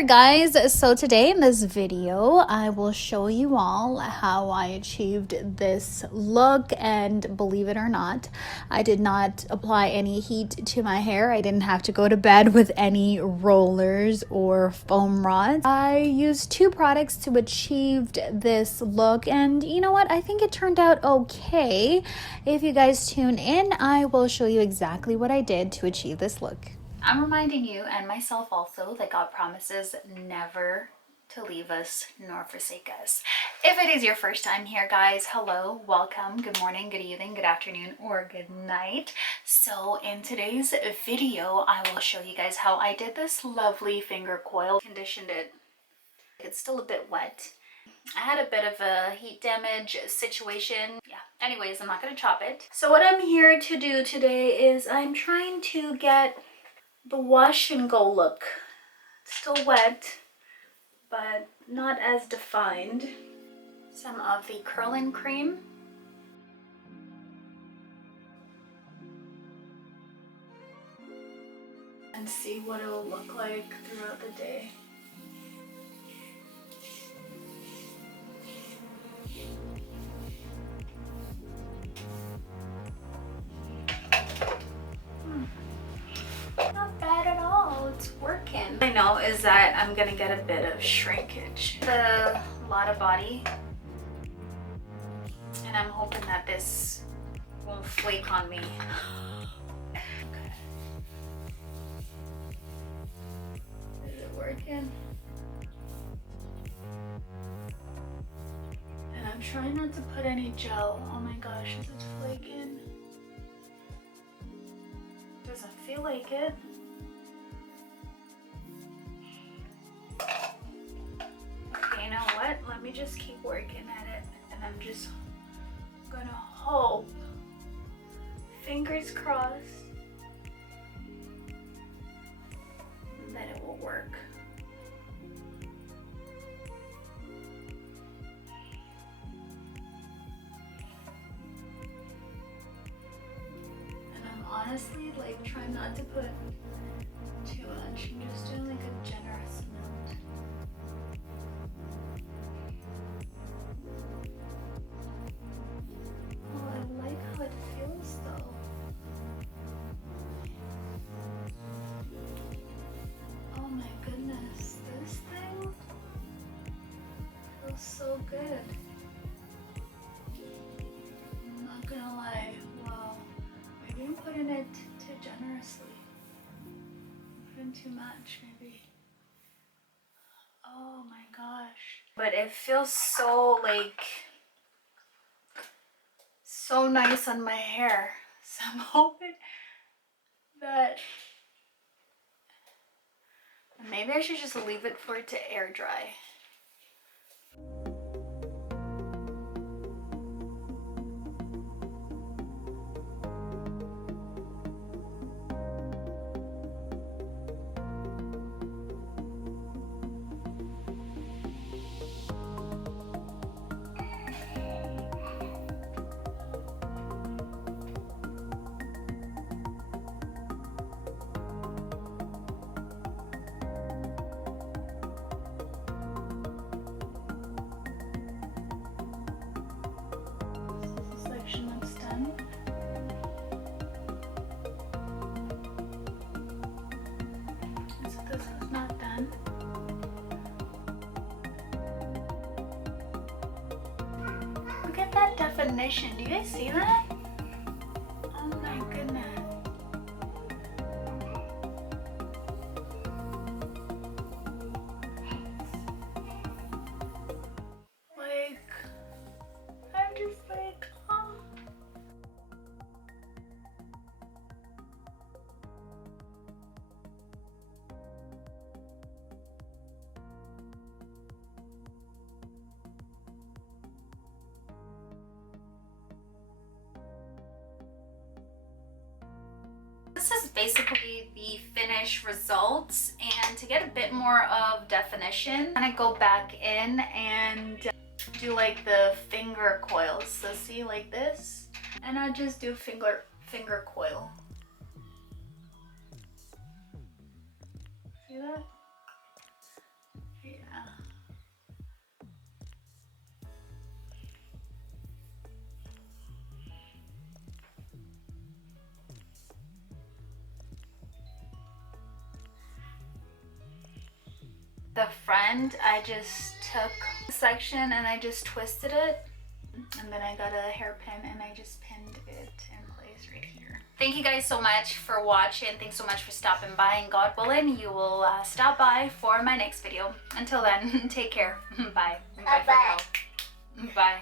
there guys, so today in this video I will show you all how I achieved this look, and believe it or not, I did not apply any heat to my hair. I didn't have to go to bed with any rollers or foam rods. I used two products to achieve this look, and you know what, I think it turned out okay. If you guys tune in, I will show you exactly what I did to achieve this look. I'm reminding you and myself also that God promises never to leave us nor forsake us. If it is your first time here, guys, hello, welcome, good morning, good evening, good afternoon, or good night. So in today's video, I will show you guys how I did this lovely finger coil. Conditioned it. It's still a bit wet. I had a bit of a heat damage situation. Yeah, anyways, I'm not going to chop it. So what I'm here to do today is I'm trying to get the wash and go look. Still wet, but not as defined. Some of the curling cream. And see what it will look like throughout the day. Not bad at all, it's working. What I know is that I'm gonna get a bit of shrinkage. The Lotta body. And I'm hoping that this won't flake on me. Okay. Is it working? And I'm trying not to put any gel. Oh my gosh, is it flaking? Doesn't feel like it. Okay, you know what? Let me just keep working at it, and I'm just gonna hope, fingers crossed, that it will work. Honestly, like, try not to put too much. I'm just doing like a generous amount. Oh, I like how it feels though. Oh my goodness, this thing feels so good. I'm not gonna lie, wow. Maybe I'm putting it too generously. I'm putting too much, maybe. Oh my gosh. But it feels so, like, so nice on my hair. So I'm hoping that maybe I should just leave it for it to air dry. Looks done. So this is not done. Look at that definition. Do you guys see that? Oh my goodness. Like, I'm just like, oh. This is basically the finished results, and to get a bit more of definition, I'm gonna go back in and do like the finger coils. So see, like this, and I just do finger coil. See that? The front, I just took a section and I just twisted it, and then I got a hairpin and I just pinned it in place right here. Thank you guys so much for watching. Thanks so much for stopping by, and God willing, you will stop by for my next video. Until then, take care. Bye. Bye. Bye. Bye.